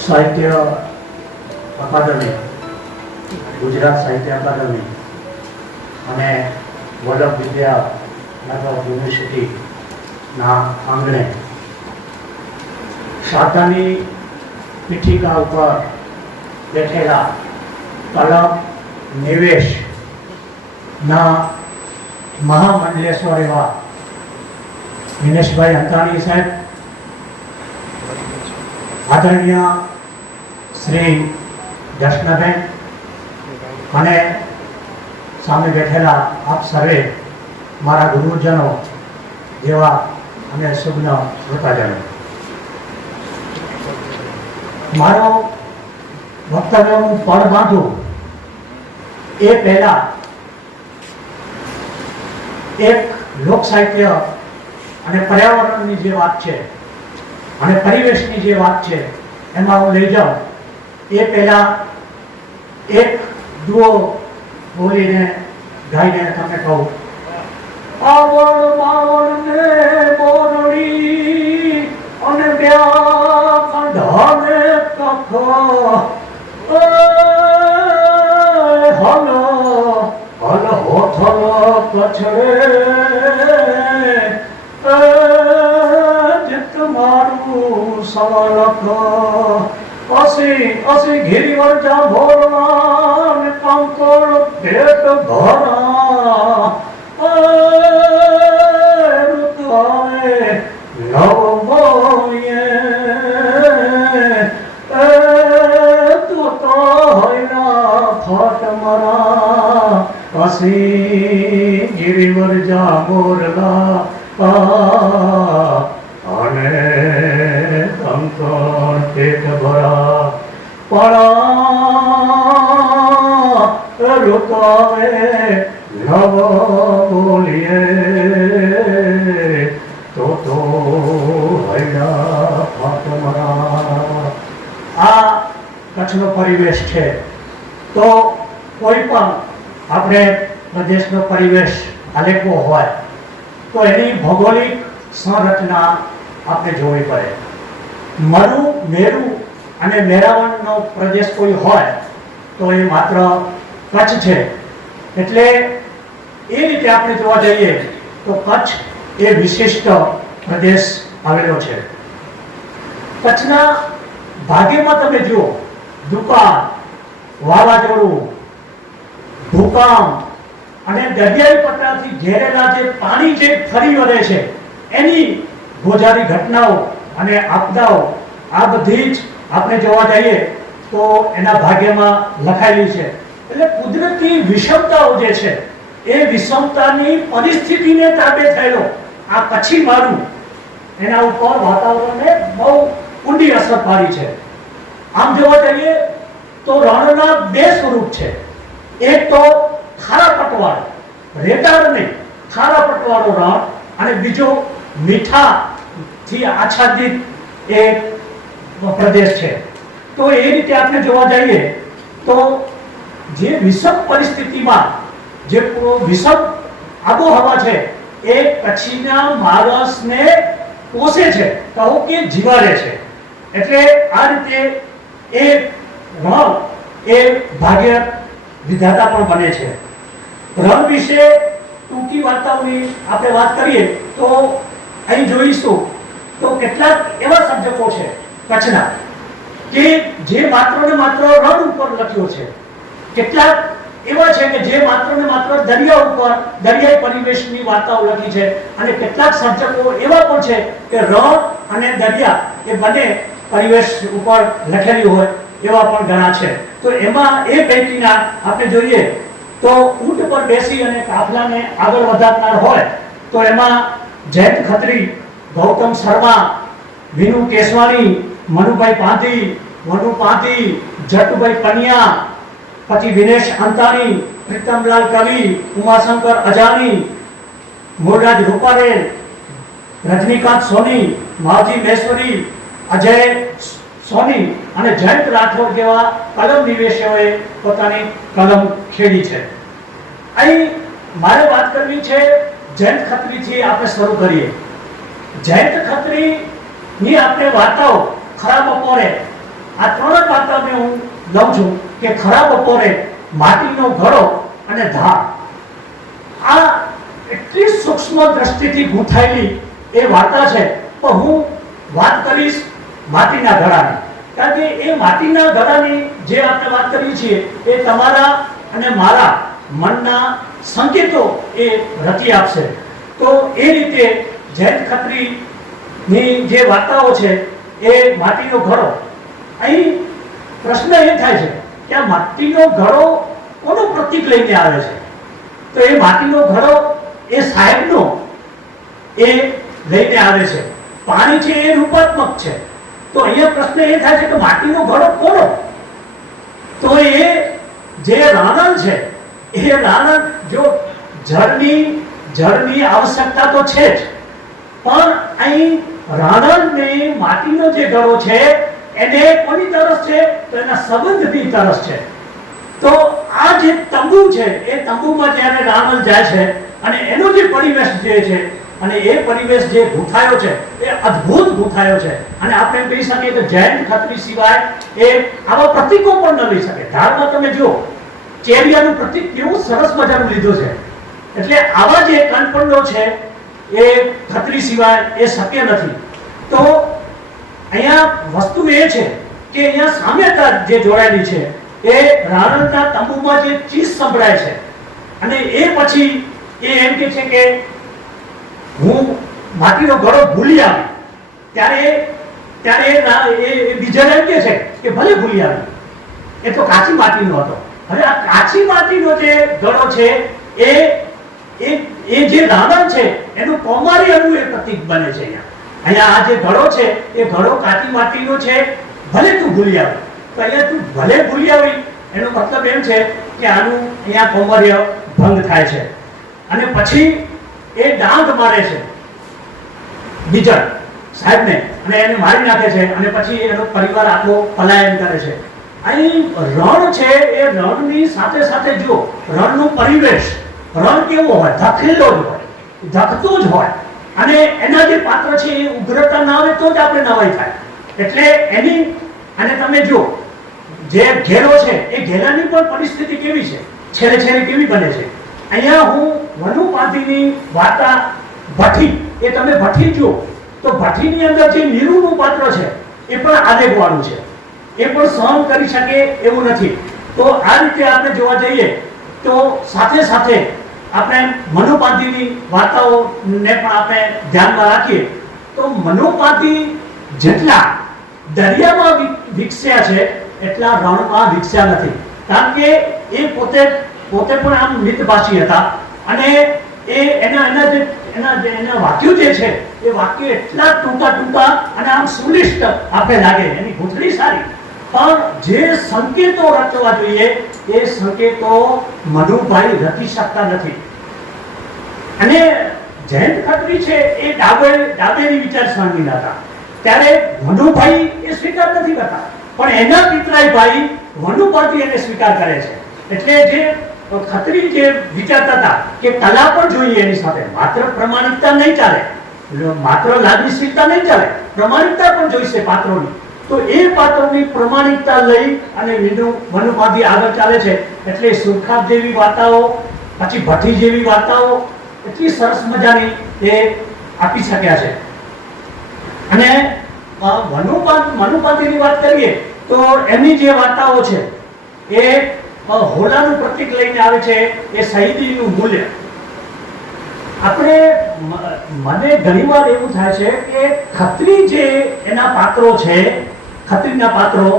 સાહિત્ય અકાદમી, ગુજરાત સાહિત્ય અકાદમી અને વલ્લભ વિદ્યાનગર યુનિવર્સિટીના આંગણે શારદાની પીઠિકા ઉપર બેઠેલા કલમ નિવેશના મહામંડલેશ્વર એવા દિનેશભાઈ અંતાણી સાહેબ, આદરણીય શ્રી દર્શનાબેન અને સામે બેઠેલા આપ સર્વે મારા ગુરુજનો જેવા અને શુભ્ન શ્રોતાજનો, મારો વક્તવ્ય હું પળ બાંધું એ પહેલા એક લોક સાહિત્ય અને પર્યાવરણની જે વાત છે અને પરિવેશની જે વાત છે એમાં હું લઈ જાઉં એ પહેલા એક દુઓ બોલીને ગાઈને તમને કહું. આવણ માવણ ને બોરડી અને બ્યા કંઢાને કખ હલો હલો હોથલો કછડે જિત મારું સવલખ અસી ઘેરી વરજા ભોરવા ને કંકોળ ભેટ ભરા ઋતુએ નવ મોયે તું તો હૈના ફટ મરા અસી ઘેરી વરજા ભોરલા અને કંકોળ ભેટ ભરા પડા ઋતુએ નવ બોલીએ તો હૈયા ફાટ મરા. આ કચ્છનો પરિવેશ છે. તો કોઈ પણ આપણે પ્રદેશનો પરિવેશ આલેખવો હોય તો એની ભૌગોલિક સંરચના આપણે જોવી પડે. મરુ, મેરુ અને મેરાવણનો પ્રદેશ કોઈ હોય તો એ માત્ર કચ્છ છે. એટલે એ રીતે આપણે જોવા જઈએ તો કચ્છ એ વિશિષ્ટ પ્રદેશ આવેલો છે. કચ્છના ભાગ્યમાં તમે જુઓ દુકાળ, વાવાઝોડું, ભૂકંપ અને દરિયાઈ પટ્ટાથી ઘેરેલા જે પાણી જે ફરી વળે છે એની ગોજારી ઘટનાઓ અને આપદાઓ આ બધી જ આપણે જોવા જઈએ તો એના ભાગ્યમાં લખાયેલી છે. એટલે કુદરતી વિષમતાઓ જે છે એ વિષમતાની પરિસ્થિતિને તાબે થયેલો આ કચ્છી મારું એના ઉપર વાતાવરણને બહુ ઊંડી અસર પાડી છે. આમ જોવા જઈએ તો રણના બે સ્વરૂપ છે. એક તો ખારા પટવાળો, રેતાળ નહીં, ખારા પટવાળો રણ અને બીજો મીઠાથી આચ્છાદિત એક પ્રદેશ છે. તો એ રીતે આપણે જોવા જઈએ તો જે વિષમ પરિસ્થિતિમાં જે વિષમ આબોહવા છે એ કચ્છના માણસને પોષે છે, કહો કે જીવાડે છે. એટલે આ રીતે એ રણ એ ભાગ્ય વિધાતા પણ બને છે. રણ વિશે ટૂંકી વાર્તાઓની આપણે વાત કરીએ તો અહીં જોઈશું તો કેટલાક એવા સર્જકો છે કચ્છના કે જે માત્ર ને માત્ર રણ ઉપર લખ્યો છે. કેટલાક એવા છે કે જે માત્ર ને માત્ર દરિયા ઉપર દરિયાઈ પરિવેશની વાર્તાઓ લખી છે અને કેટલાક સર્જકો એવા પણ છે કે રણ અને દરિયા એ બંને પરિવેશ ઉપર લખેલી હોય એવા પણ ઘણા છે. તો એમાં એ પૈકીના આપણે જોઈએ તો ઊંટ પર બેસી અને કાફલાને આગળ વધારનાર હોય તો એમાં જયંત ખત્રી, ગૌતમ શર્મા, વિનુ કેશવાણી, મનુભાઈ પાંધી, વનુ પાંધી, જટુભાઈ પનિયા, પછી વિનેશ અંતાણી, પ્રીતમલાલ કવિ, ઉમાશંકર અજાણી, મોરરાજ રૂપારેલ, રજનીકાંત સોની, માવજી મહેશ્વરી, અજય સોની અને જયંત રાઠોડ જેવા કલમ નિવેશકોએ પોતાની કલમ ખેડી છે. અહીં મારે વાત કરવી છે જયંત ખત્રીથી આપણે શરૂ કરીએ. જયંત ખત્રીની આપણે વાર્તાઓ ખરા બપોરે આ ત્રણ જ વાર્તાને હું લઉં છું કે ખરા બપોરે, માટીનો ઘડો અને ધાર. આ એટલી સૂક્ષ્મ દ્રષ્ટિથી ગૂંથાયેલી એ વાર્તા છે. તો હું વાત કરીશ માટીના ઘડાની, કારણ કે એ માટીના ઘડાની જે આપણે વાત કરીએ છીએ એ તમારા અને મારા મનના સંકેતો એ રચી આપશે. તો એ રીતે જયંત ખત્રીની જે વાર્તાઓ છે એ માટીનો ઘડો, અહીં પ્રશ્ન એ થાય છે કે આ માટીનો ઘડો કોનું પ્રતીક લઈને આવે છે? તો એ માટીનો ઘડો એ સાહેબનો એ લઈને આવે છે. પાણી છે એ રૂપાત્મક છે. તો અહીંયા પ્રશ્ન એ થાય છે કે માટીનો ઘડો કોનો? તો એ જે રાણણ છે એ રાણણ, જો જળની આવશ્યકતા તો છે જ, પણ અહીં રાણણને માટીનો જે ઘડો છે એને કોની તરસ છે? તો એના સંબંધની તરસ છે. તો આ જે તંબુ છે એ તંબુમાં જ્યારે રાવણ જાય છે અને એનો જે પરિવેશ જે છે અને એ પરિવેશ જે ગૂંથાયો છે એ અદ્ભુત ગૂંથાયો છે. અને આપણે એમ કહી શકીએ કે જયંત ખત્રી સિવાય એ આવા પ્રતીકો પણ ન લઈ શકે. ધારમાં તમે જુઓ ચેરિયાનું પ્રતીક કેવું સરસ મજાનું લીધું છે. એટલે આવા જે કાનપંડો છે એ ખત્રી સિવાય એ શક્ય નથી. તો અહીંયા વસ્તુ એ છે કે અહીંયા સામ્યતા જે જોડાયેલી છે એ રાણણના તંબુમાં જે ચીસ સંભળાય છે અને એ પછી એ એમ કે છે કે હું માટીનો ઘડો ભૂલી આવી, ત્યારે એ બીજાને એમ કે છે કે ભલે ભૂલી આવી, એ તો કાચી માટીનો હતો. હવે આ કાચી માટીનો જે ઘડો છે એ જે રાવણ છે એનું કૌમાર્યનું એ પ્રતીક બને છે. અહીંયા આ જે ઘડો છે એ ઘડો કાચી માટીનો છે, ભલે તું ભૂલી આવી. તો અહીંયા તું ભલે ભૂલી આવી એનો મતલબ એમ છે કે આનું અહીંયા કૌમાર્ય ભંગ થાય છે. અને પછી એ ડાંગ મારે છે બીજળ સાહેબને અને એને મારી નાખે છે અને પછી એનો પરિવાર આખો પલાયન કરે છે. અહીં રણ છે એ રણની સાથે સાથે જો રણનું પરિવેશ, રણ કેવો હોય? ધકેલો જ હોય, ધકતો જ હોય. અને એના જે પાત્ર છે એ ઉગ્રતા ના આવે તો જ આપણે નવાઈ થાય. એટલે એની અને તમે જો જે ઘેરો છે એ ઘેરાની પણ પરિસ્થિતિ કેવી છે, છેલ્લે કેવી બને છે. અહીંયા હું વનુપાધીની વાર્તા ભઠ્ઠી, એ તમે ભઠ્ઠી જુઓ તો ભઠ્ઠીની અંદર જે નીરુનું પાત્ર છે એ પણ આવેગવાળું છે, એ પણ સહન કરી શકે એવું નથી. તો આ રીતે આપણે જોવા જઈએ તો સાથે સાથે આપણે મનોપાધીની વાર્તાઓને પણ આપણે ધ્યાનમાં રાખીએ તો મનોપાધી જેટલા દરિયામાં વિકસ્યા છે એટલા રણમાં વિકસ્યા નથી. કારણ કે એ પોતે પણ આમ મિતભાષી હતા અને એના વાક્યો જે છે એ વાક્યો એટલા ટૂંકા અને આમ સુલિષ્ટ આપણે લાગે, એની ગૂંથણી સારી, પણ જે સંકેતો રચવા જોઈએ એ સંકેતો મનુભાઈ રચી શકતા નથી. અને જયંત ખત્રી છે એ ડાબેરી વિચારસરણીના હતા. ત્યારે વનુભાઈ એ સ્વીકાર નથી કરતા, પણ એના પિતરાઈ ભાઈ વનુપાથી એને સ્વીકાર કરે છે. એટલે જે ખત્રી જે વિચારતા હતા કે કલા પણ જોઈએ એની સાથે, માત્ર પ્રમાણિકતા નહીં ચાલે, માત્ર લાગણીશીલતા નહીં ચાલે, પ્રમાણિકતા પણ જોઈશે પાત્રોની. તો એ પાત્રોની પ્રમાણિકતા લઈ અને વનુપાથી આગળ ચાલે છે. એટલે સુરખાબ જેવી વાર્તાઓ, પછી ભઠ્ઠી જેવી વાર્તાઓ એટલી સરસ મજાની એ આપી શક્યા છે. અને મનુપાધીની વાત કરીએ તો એમની જે વાર્તાઓ છે એ હોલાનું પ્રતીક લઈને આવે છે, એ શહીદીનું મૂલ્ય. મને ઘણીવાર એવું થાય છે કે ખત્રી જે એના પાત્રો છે, ખત્રીના પાત્રો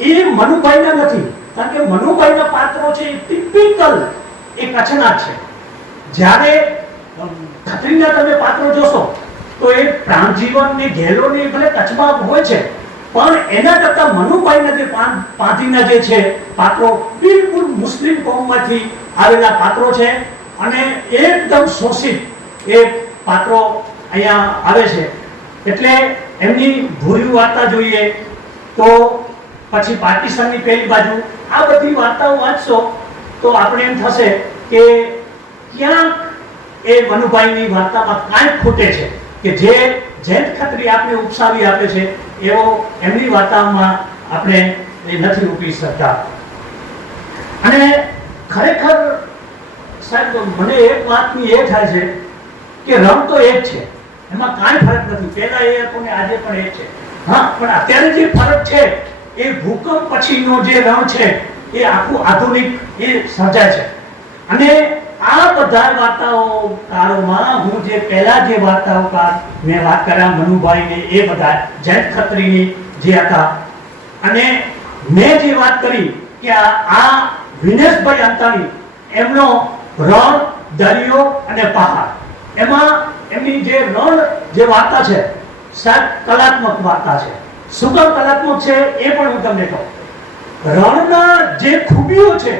એ મનુભાઈના નથી. કારણ કે મનુભાઈના પાત્રો છે એ ટિપિકલ એ કચ્છના છે. જ્યારે ખત્રીના તમે પાત્રો જોશો તો એ પ્રાણજીવન ને ઘેલો ને ભલે કચ્છમાં હોય છે, પણ એના કરતા મનુભાઈના જે પાધીના જે છે પાત્રો બિલકુલ મુસ્લિમ કોમમાંથી આવેલા પાત્રો છે અને એકદમ શોષિત એ પાત્રો અહીંયા આવે છે. એટલે એમની ભૂરી વાર્તા જોઈએ તો પછી પાકિસ્તાનની પેલી બાજુ, આ બધી વાર્તાઓ વાંચશો તો આપણે એમ થશે કે ક્યાંક એ મનુભાઈની વાર્તામાં કાંઈક ખૂટે છે કે જે જયંત ખત્રી આપને ઉપસાવી આપે છે એવો એમની વાર્તામાં આપણે એ નથી ઉપી શકતા. અને ખરેખર સાહેબ મને એક વાતની એ થાય છે કે રણ તો એક છે, એમાં કાંઈ ફરક નથી. પહેલા એ હતો ને આજે પણ એ છે. હા, પણ અત્યારે જે ફરક છે એ ભૂકંપ પછીનો જે રણ છે એ આખું આધુનિક એ સર્જાય છે. અને આ બધા વાર્તાઓકારોમાં હું જે પહેલા જે વાર્તાઓકાર મેં વાત કર્યા મનુભાઈ ને એ બધા જયંત ખત્રીની જે હતા, અને મેં જે વાત કરી કે આ વિનેશભાઈ અંતાણી એમનો રણ, દરિયો અને પહાડ, એમાં એમની જે રણ જે વાર્તા છે સાહેબ કલાત્મક વાર્તા છે. શું કામ કલાત્મક છે એ પણ હું તમને કહું. રણના જે ખૂબીઓ છે,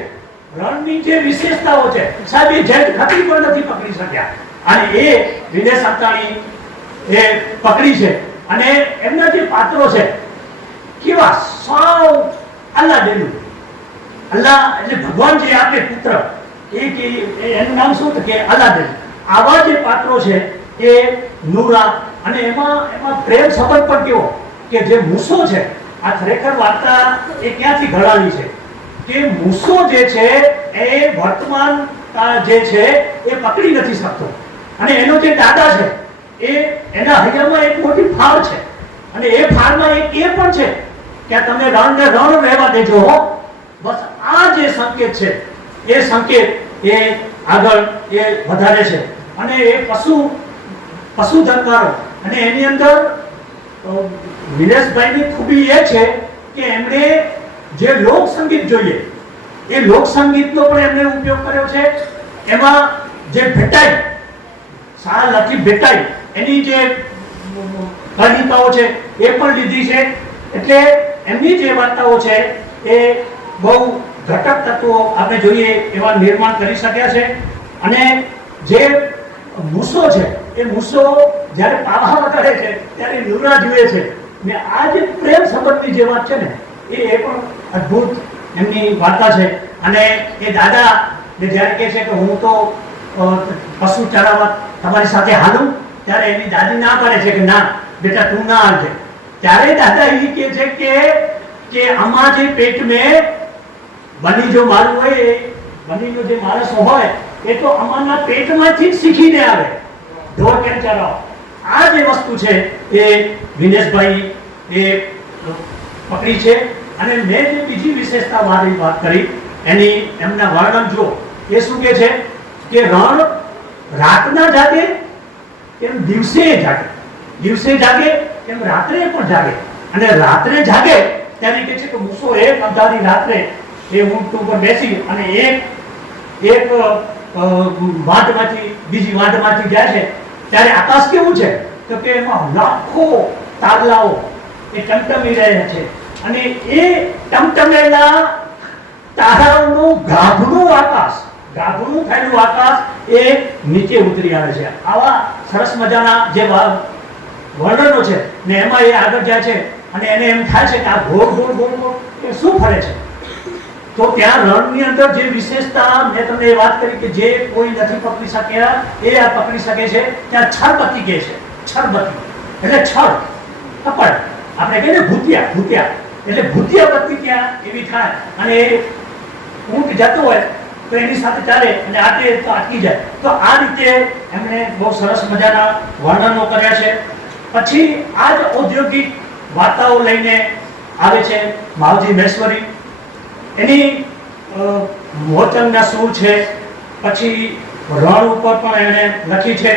રણની જે વિશેષતાઓ છે સાહેબ એ જયંત ખત્રી પણ નથી પકડી શક્યા, અને એ વિનેશ અંતાણી એ પકડી છે. અને એમના જે પાત્રો છે કેવા સાવ અલ્લાહ દેલું, અલ્લાહ એટલે ભગવાન જે આપે પુત્ર, એનું નામ શું કે અલ્લાહ દેલું. આવા જે પાત્રો છે એ નૂરા, અને એમાં પ્રેમ સંબંધ પણ કેવો કે જે મૂસો છે, આ ખરેખર વાર્તા એ ક્યાંથી ઘડાવી છે કે મૂસો જે છે એ વર્તમાન જે છે એ પકડી નથી શકતો, અને એનો જે દાદા છે એ એના હૈયામાં એક મોટી ફાળ છે, અને એ ફાળમાં એક એ પણ છે કે તમે રણને રણ રહેવા દેજો. બસ આ જે સંકેત છે એ સંકેત એ આગળ એ વધારે છે. અને એ પશુ ધનકારો, અને એની અંદર વિનેશભાઈની ખૂબી એ છે કે એમણે જે લોક સંગીત જોઈએ એ લોક સંગીતનો પણ એમણે ઉપયોગ કર્યો છે. એમાં જે ભેટાઈ લખી ભેટાઈ એની જે કવિતાઓ છે એ પણ લીધી છે. એટલે એમની જે વાર્તાઓ છે એ બહુ ઘટક તત્વો આપણે જોઈએ એવા નિર્માણ કરી શક્યા છે. અને જે મૂસો છે એ મૂસો જ્યારે પાવા વગાડે છે ત્યારે નુરા જુએ છે, ને આ જે પ્રેમ સંબંધની જે વાત છે ને એ પણ અદ્ભુત એમની વાર્તા છે. અને એ દાદા ને જ્યારે કહે છે કે હું તો પશુ ચરાવવા તમારી સાથે હાલું, ત્યારે એની દાદી ના પાડે છે કે ના બેટા તું ના આવજે. ત્યારે દાદા એ કહે છે કે આમાં જે પેટ મેં બની જો મારું હોય, બનીનો જે માણસ હોય એ તો અમારના પેટમાંથી જ શીખીને આવે ઢોર કેમ ચરાવો. આ જે વસ્તુ છે એ વિનેશભાઈ એ પકડી છે. અને મેં જે બીજી વિશેષતા વાત કરી એની એમના વર્ણન જો એ શું કે છે કે રણ રાતના જાગે એમ દિવસે જાગે, દિવસે જાગે એમ રાત્રે પણ જાગે, અને રાત્રે જાગે ત્યારે કહે છે કે મૂસો એક અંધારી રાત્રે એ ઊંટ ઉપર બેસી અને એક વાંઢમાંથી બીજી વાંઢમાંથી જાય છે ત્યારે આકાશ કેવું છે તો કે એમાં લાખો તારલાઓ એ ટમટમી રહ્યા છે, અને એ ટમટમેલા તારાઓનું ગાભણું આકાશ, ગાભણું થયેલું આકાશ એ નીચે ઉતરી આવે છે. આવા સરસ મજાના જે વર્ણનો છે ને એમાં એ આગળ જાય છે, અને એને એમ થાય છે કે આ ગોળ ગોળ ગોળ ગોળ એ શું ફરે છે. તો ત્યાં રણની અંદર જે વિશેષતા મેં તમને એ વાત કરી કે જે કોઈ નથી પકડી શક્યા એ આ પકડી શકે છે. ત્યાં છળબત્તી કહે છે, છળબત્તી એટલે છળ કપડ, આપણે કહીએ ને ભૂતિયા એટલે ભૂતિયા બત્તી ત્યાં એવી થાય, અને ઊંટ જતો હોય તો એની સાથે ચાલે અને આટે તો અટકી જાય. તો આ રીતે એમણે બહુ સરસ મજાના વર્ણનો કર્યા છે. પછી આ જ ઔદ્યોગિક વાર્તાઓ લઈને આવે છે માવજી મહેશ્વરી, એની મોચનના સૂર છે. પછી રણ ઉપર પણ એણે લખી છે.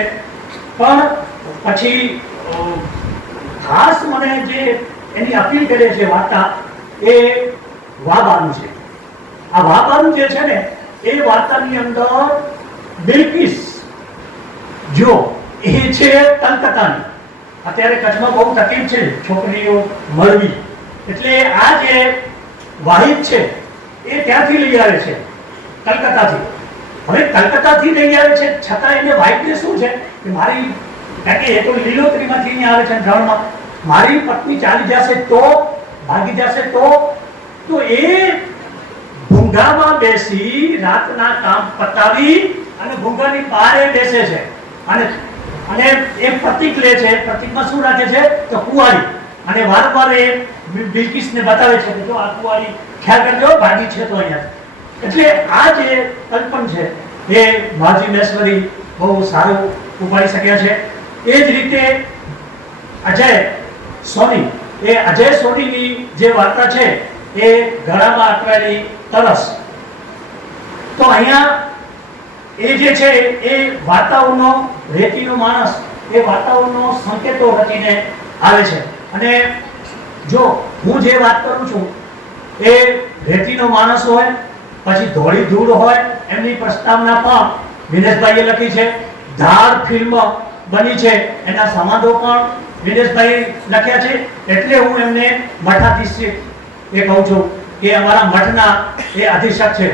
પણ પછી ખાસ મને જે એની અપીલ કરે છે વાર્તા એ વાબાનું છે. આ વાબાનું જે છે ને એ વાર્તાની અંદર બિલ્કિસ જો એ છે કલકત્તાની. અત્યારે કચ્છમાં બહુ તકલીફ છે છોકરીઓ મળવી, એટલે આ જે વાહિદ છે એ ત્યાંથી લઈ આવે છે કલકત્તાથી. હવે કલકત્તાથી લઈ આવે છે છતાં એને વાહિદને શું છે કે મારી, કારણ કે એ તો લીલોતરીમાંથી અહીંયા આવે છે રણમાં, મારી પત્ની ચાલી જશે તો, ભાગી જશે તો એ ભૂંગામાં બેસી રાતના કામ પતાવી અને ભૂંગાની બહાર બેસે છે, અને એ પ્રતીક લે છે. પ્રતીકમાં શું રાખે છે તો કુંવારી, અને વારંવાર એ બિલ્કિસને બતાવે છે કે જો આ કુંવારી ખ્યાલ કરજો ભાગી છે તો અહીંયા. એટલે આ જે કલ્પન છે એ માજી મહેશ્વરી બહુ સારું ઉપાડી શક્યા છે. એ જ રીતે અજય સોની, એ અજય સોનીની જે વાર્તા છે એ ગળામાં અટવાયેલી તરસ. તો અહીંયા એ જે છે એ વાર્તાઓનો રેતીનો માણસ એ વાર્તાઓનો સંકેતો રચીને આવે છે. અને જો હું જે વાત કરું છું એ રેતીનો માણસ હોય, પછી ધોળી ધૂળ હોય, એમની પ્રસ્તાવના પણ વિનેશભાઈએ લખી છે. ધાર ફિલ્મ બની છે, એના સંવાદો પણ વિનેશભાઈ લખ્યા છે. એટલે હું એમને મઠાધીશ એ કહું છું કે અમારા મઠના એ અધિક્ષક છે.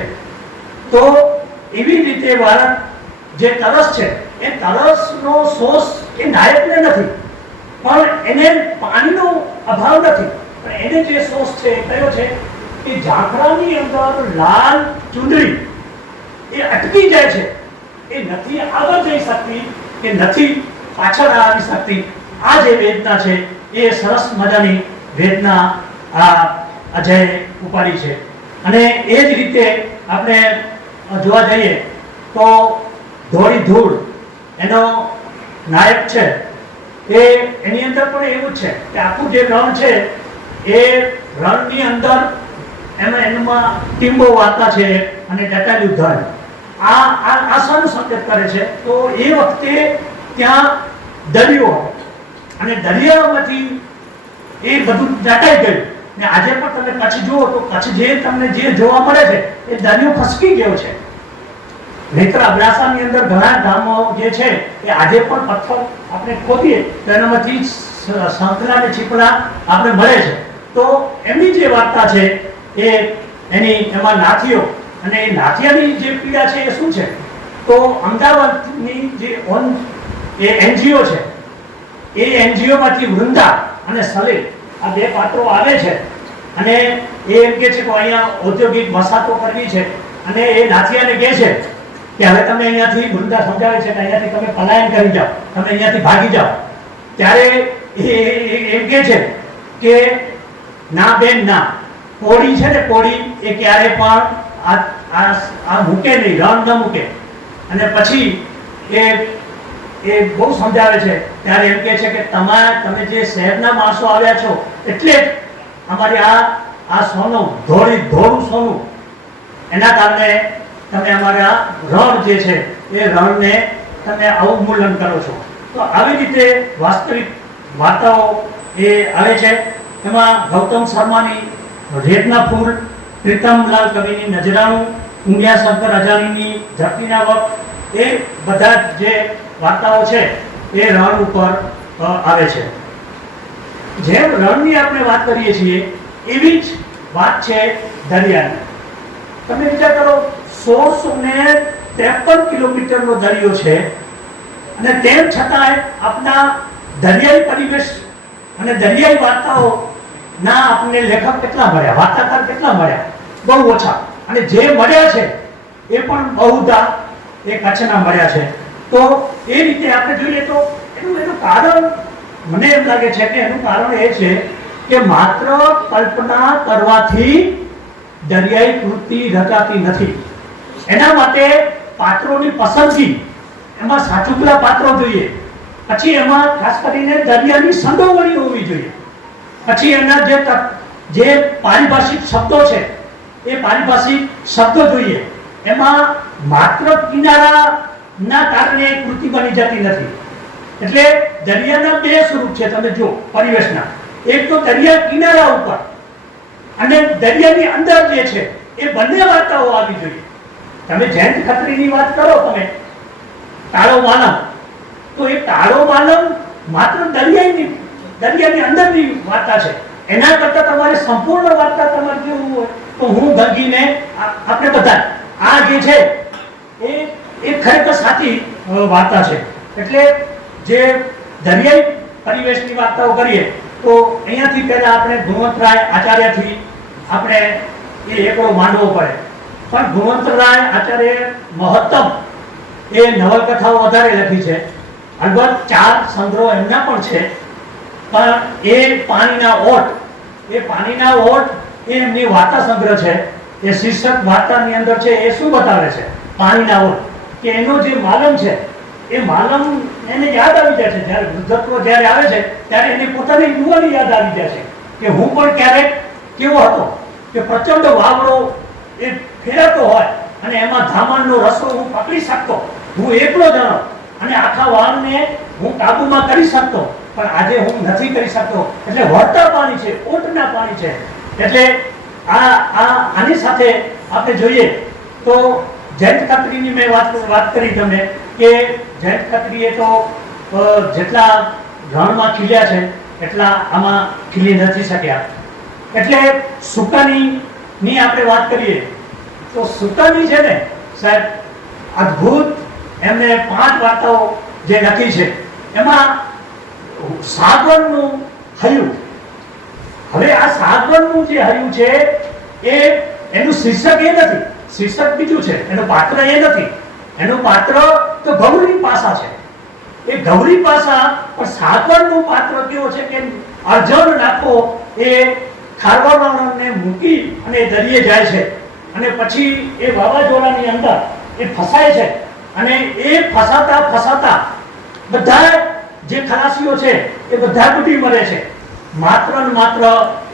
તો એવી રીતે ભારત જે તરસ છે એ તરસનો સોસ એ નાયકને નથી, પણ એને પાણીનો અભાવ નથી, પણ એને જે સોસ છે એ કયો છે કે ઝાંખરાની અંદર લાલ ચૂંદડી એ અટકી જાય છે, એ નથી આગળ જઈ શકતી કે નથી પાછળ આવી શકતી. આ જે વેદના છે એ સરસ મજાની વેદના આ અજય ઉપાડી છે. અને એ જ રીતે આપણે જોવા જઈએ તો ધોળી ધૂળ એનો નાયક છે. એ એની અંદર પણ એવું છે કે આખું જે રણ છે એ રણની અંદર એમાં ટીમ્બો વાર્તા છે અને ડટાલ્યું ધન. આ શાનું સંકેત કરે છે? તો એ વખતે ત્યાં દરિયો અને દરિયામાંથી એ બધું દટાઈ ગયું. ને આજે પણ તમે કચ્છ જુઓ તો કચ્છ જે તમને જે જોવા મળે છે એ દરિયો ખસકી ગયો છે. નહીતર અબડાસાની અંદર ઘણા ગામો જે છે એ આજે પણ પથ્થર આપણે ખોદીએ તો એનામાંથી શંખના અને છીપડા આપણે મળે છે. તો એમની જે વાર્તા છે એ એની એમાં નાથીઓ, અને એ નાથિયાની જે પીડા છે એ શું છે? તો અમદાવાદની જે એનજીઓ છે એ એનજીઓમાંથી વૃંદા અને સલીલ આ બે પાત્રો આવે છે અને એ એમ કે છે કે અહીંયા ઔદ્યોગિક વસાહતો કરવી છે. અને એ નાથિયાને કહે છે કે હવે તમે અહીંયાથી વૃંદા સમજાવે છે કે અહીંયાથી તમે પલાયન કરી જાઓ, તમે અહીંયાથી ભાગી જાઓ. ત્યારે એમ કહે છે કે ના બેન ના, કોળી છે ને કોળી એ ક્યારે પણ આ મૂકે નહીં, રણ ન મૂકે. અને પછી એ બહુ સમજાવે છે. ત્યારે એમ કહે છે કે તમે જે શહેરના માણસો આવ્યા છો એટલે જ અમારી આ સોનું ધોળું સોનું એના કારણે તમે અમારા રણ જે છે એ રણને તમે અવમૂલ્યન કરો છો. તો આવી રીતે વાસ્તવિક વાર્તાઓ એ આવે છે. એમાં ગૌતમ શર્માની રેતના ફૂલ, પ્રીતમલાલ કવિની નજરાણું, ઊંડિયા શંકર અજાણીની ધરતીના વખ, એ બધા જે વાર્તાઓ છે એ રણ ઉપર આવે છે. જેમ રણની આપણે વાત કરીએ છીએ એવી જ વાત છે દરિયાની. તમે વિચાર કરો 1653 કિલોમીટરનો દરિયો છે અને તેમ છતાંય આપણા દરિયાઈ પરિવેશ અને દરિયાઈ વાર્તાઓ ના આપણને લેખક કેટલા મળ્યા, વાર્તાકાર કેટલા મળ્યા? બહુ ઓછા. અને જે મળ્યા છે એ પણ બહુધા એ કચ્છના મળ્યા છે. તો એ રીતે આપણે જોઈએ તો એનું કારણ મને એમ લાગે છે કે એનું કારણ એ છે કે માત્ર કલ્પના કરવાથી દરિયાઈ કૃતિ રચાતી નથી. એના માટે પાત્રોની પસંદગી, એમાં સાચુકલા પાત્રો જોઈએ, પછી એમાં ખાસ કરીને દરિયાની સંડોવણી હોવી જોઈએ, પછી એના જે પારિભાષિક શબ્દો છે એ પારિભાષિક શબ્દો જોઈએ. એમાં માત્ર કિનારાના કારણે કૃતિ બની જતી નથી. એટલે દરિયાના બે સ્વરૂપ છે તમે જો પરિવેશના. એક તો દરિયા કિનારા ઉપર અને દરિયાની અંદર જે છે એ બંને વાર્તાઓ આવી જોઈએ. તમે જયંત ખત્રીની વાત કરો, તમે તાળો માલમ, તો એ તાળો માલમ માત્ર દરિયાની અંદરની વાર્તા છે. એના કરતા તમારે સંપૂર્ણ વાર્તા તમારે કેવું હોય તો હું ગંગીને આપણે બધા આ જે છે એ ખરેખર સાચી વાર્તા છે. એટલે જે દરિયાઈ પરિવેશની વાર્તાઓ કરીએ તો અહીંયાથી પહેલા આપણે ગુણવંતરાય આચાર્યથી આપણે એ એકડો માંડવો પડે. પણ ગુણવંતરાય આચાર્ય મહત્તમ એ નવલકથાઓ વધારે લખી છે. અલબત્ત 4 સંગ્રહો એમના પણ છે, પણ એ પાણીના ઓટ એ એમની વાર્તા સંગ્રહ છે. એ શીર્ષક વાર્તાની અંદર છે એ શું બતાવે છે? પાણીના ઓટ, કે એનો જે માલમ છે એ માલમ એને યાદ આવી જાય છે. જ્યારે વૃદ્ધત્વ જ્યારે આવે છે ત્યારે એને પોતાની યુવાની યાદ આવી જાય છે કે હું પણ ક્યારેક કેવો હતો કે પ્રચંડ વાવડો એ ફેરવતો હોય અને એમાં ધામણનો રસો હું પકડી શકતો, હું એકલો જ હતો અને આખા વાવને હું કાબુમાં કરી શકતો, પણ આજે હું નથી કરી શકતો. એટલે વળતા પાણી છે, ઓટના પાણી છે. એટલે આની સાથે આપણે જોઈએ તો જયંત ખત્રીની મેં વાત કરી તમે કે જયંત ખત્રીએ તો જેટલા રણમાં ખીલ્યા છે એટલા આમાં ખીલી નથી શક્યા. એટલે સુકાનીની આપણે વાત કરીએ તો સુકાની છે ને સાહેબ, અદ્ભુત એમને 5 વાર્તાઓ જે લખી છે એમાં સાગરનું હૈયું, હવે આ સાગરનું જે હૈયું છે એ એનું શીર્ષક એ નથી, શીર્ષક બીજું છે, એનું પાત્ર એ નથી. એનું પાત્ર તો ગૌરી પાસા છે. એ ગૌરી પાસા, પણ સાગરનું પાત્ર કેવો છે કે અર્જુન નાખો એ ખારવાને મૂકી અને દરિયે જાય છે અને પછી એ વાવાઝોડાની અંદર એ ફસાય છે અને એ ફસાતા બધા જે ખલાસીઓ છે એ બધા તૂટી મરે છે. માત્ર ને માત્ર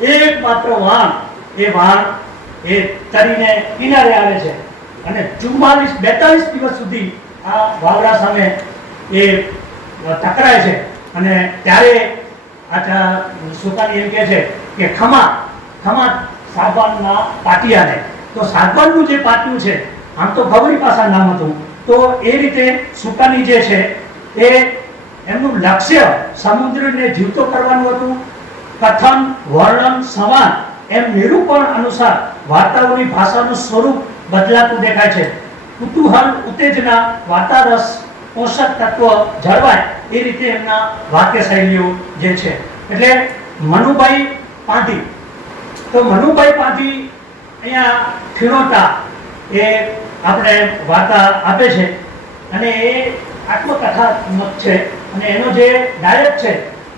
એકમાત્ર વાણ એ તરીને કિનારે આવે છે અને 42 દિવસ સુધી આ વાવડા સામે એ ટકરાય છે. અને ત્યારે આ સુકાની એમ કહે છે કે ખમા સાગવાનના પાટિયાને. તો સાગવાનનું જે પાટિયું છે, આમ તો ગૌરી પાસા નામ હતું, તો એ રીતે સુકાની જે છે એ એમનું લક્ષ્ય સમુદ્રને જીવતો કરવાનું હતું. કથન, વર્ણન, સંવાદ એમ નિરૂપણ અનુસાર વાર્તાઓની ભાષાનું સ્વરૂપ બદલાતું દેખાય છે. કુતૂહલ, ઉત્તેજના, વાર્તારસ, પોષક તત્વ જળવાય એ રીતે એમના વાક્ય શૈલીઓ જે છે. એટલે મનુભાઈ પાંધી, તો મનુભાઈ પાંધી અહીંયા ખીણોતા એ આપણે વાર્તા આપે છે અને એ આત્મકથાત્મક છે. અને એનો જે નાયક છે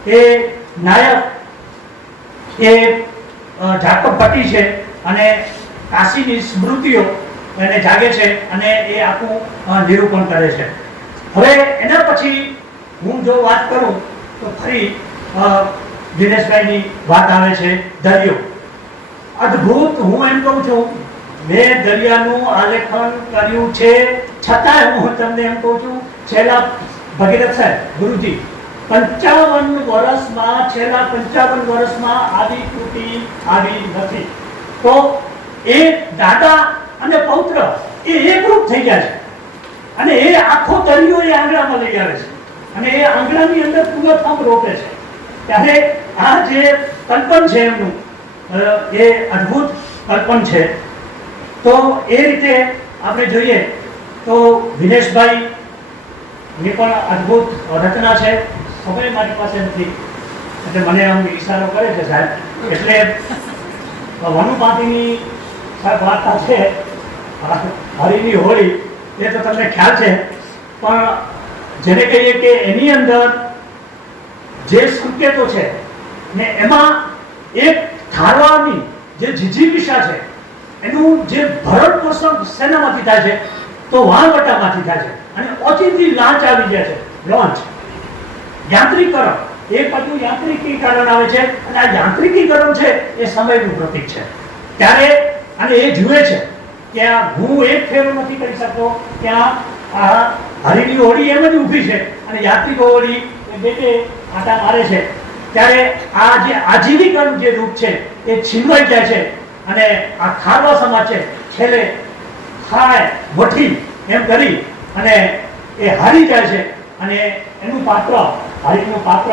એ નાયક એ જાકબ ભટ્ટી છે અને કાશીની સ્મૃતિઓ એને જાગે છે અને એ આખું નિરૂપણ કરે છે. હવે એના પછી હું જો વાત કરું તો ફરી દિનેશભાઈની વાત આવે છે દરિયો. અદ્ભુત, હું એમ કહું છું, મેં દરિયાનું આલેખન કર્યું છે છતાં હું તમને એમ કહું છું, છેલ્લા ભગીરથ સાહેબ ગુરુજી 55 વર્ષમાં છેલ્લા 55 વર્ષમાં આવી કૃતિ આવી નથી. તો એ દાદા અને પૌત્ર એ એકરૂપ થઈ ગયા છે અને એ આખો દરિયો એ આંગણામાં લઈ આવે છે અને એ આંગણાની અંદર પૂર્વથમ રોપે છે. ત્યારે આ જે કલ્પન છે એમનું એ અદ્ભુત કલ્પન છે. તો એ રીતે આપણે જોઈએ તો દિનેશભાઈ ની પણ અદ્ભુત રચના છે. સમય મારી પાસે નથી એટલે મને આમ ઈશારો કરે છે સાહેબ. એટલે વનુપાતીની સાહેબ વાર્તા છે હરિની હોળી, એ તો તમને ખ્યાલ છે, પણ જેને કહીએ કે એની અંદર જે સંકેતો છે ને એમાં એક ધારવાની જે જીજીવિષા છે એનું જે ભરણ પોષણ શેનામાંથી થાય છે તો વાણવટામાંથી થાય છે અને ઓચિંતી લાંચ આવી જાય છે. લોન્ચ, યાંત્રિકરણ, એક બાજુ યાંત્રિકીકરણ આવે છે અને આ યાંત્રિકીકરણ છે એ સમયનું પ્રતીક છે. ત્યારે અને એ જુએ છે કે હું એક ફેરો નથી કરી શકતો, ત્યાં આ હરિની હોળી એમ જ ઊભી છે અને યાત્રિકો હોળી બે આટા મારે છે. ત્યારે આ જે આજીવિકાનું જે રૂપ છે એ છીનવાઈ જાય છે અને આ ખારવા સમાજ છે છેલ્લે ખાય વઠી એમ કરી અને એ હારી જાય છે અને એનું પાત્ર, હરિનું પાત્ર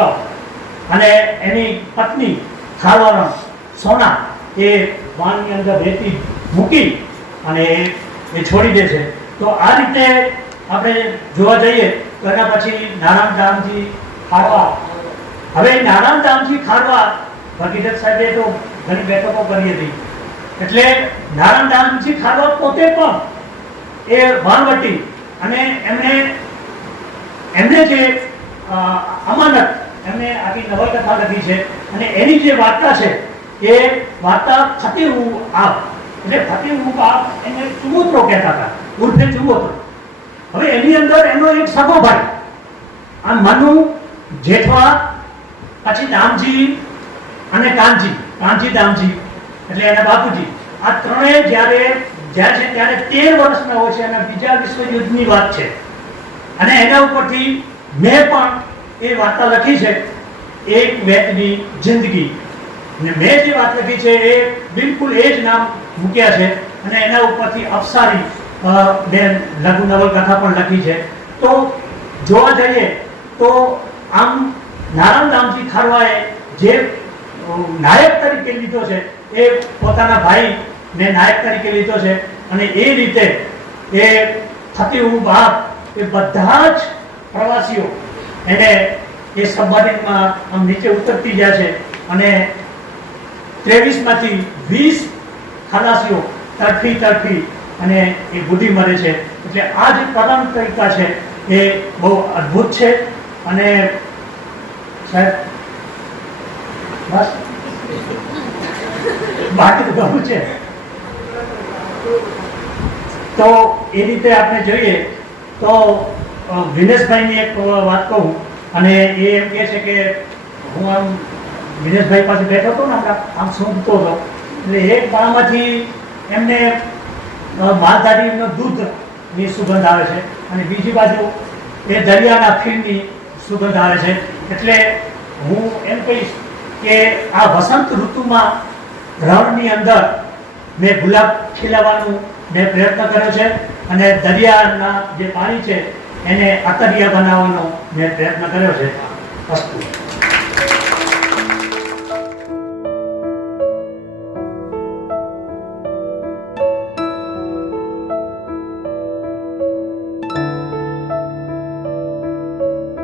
અને એની પત્ની ખારવારણ સોના એ વાનની અંદર રેતી મૂકી અને એ છોડી દે છે. તો આ રીતે આપણે જોવા જઈએ તો એના પછી નારાયણધામજી ખારવા. હવે નારાયણધામજી ખારવા ભગીરથ સાહેબે તો ઘણી બેઠકો કરી હતી. એટલે નારાયણધામજી ખારવા પોતે પણ એ વાણવટી અને એમને જે અમાનત એમને આખી નવલકથા લખી છે અને એની જે વાર્તા છે એ વાર્તા ફતેહુ આપ, એટલે ફતેહુ આપ એને ચુમોતરો કહેતા હતા, ઉર્ફે ચુમોતરો. હવે એની અંદર એનો એક સગો ભાઈ આ મનુ, જેઠવા, પછી દામજી અને કાનજી દામજી એટલે એના બાપુજી, આ ત્રણેય જ્યારે છે ત્યારે 13 વર્ષના હોય છે અને બીજા વિશ્વયુદ્ધની વાત છે અને એના ઉપરથી મેં પણ એ વાર્તા લખી છે, એક વ્યક્તિની જિંદગી. અને મેં જે વાત લખી છે એ બિલકુલ એ જ નામ મૂક્યા છે અને એના ઉપરથી અપસારી મેં લઘુ નવલકથા પણ લખી છે. તો જોવા જઈએ તો આમ નારાયણદામજી ખારવાએ જે નાયક તરીકે લીધો છે એ પોતાના ભાઈને નાયક તરીકે લીધો છે અને એ રીતે એ ફતેહુ બાપ એ બધા જ પ્રવાસીઓ એને એ સબમરીનમાં આમ નીચે ઉતરતી જાય છે અને 23 માંથી 20 ખલાસીઓ તડફી અને એ બુદ્ધિ મરે છે. એટલે આ જે પરંપરિકા છે એ બહુ અદ્ભુત છે. અને સાહેબ બસ બાકી તો ઘણું છે. તો એ રીતે આપણે જોઈએ તો વિનેશભાઈની એક વાત કહું અને એ એમ કહે છે કે હું આમ વિનેશભાઈ પાસે બેઠો હતો ને આમ સૂંઘતો હતો એટલે એક પાણામાંથી એમને માલધારીનું દૂધની સુગંધ આવે છે અને બીજી બાજુ એ દરિયાના ફીણની સુગંધ આવે છે. એટલે હું એમ કહીશ કે આ વસંત ઋતુમાં રણની અંદર મેં ગુલાબ ખીલાવવાનું મેં પ્રયત્ન કર્યો છે અને દરિયાના જે પાણી છે એને અતરિયા બનાવવાનો મેં પ્રયત્ન કર્યો છે. અસ્તુ.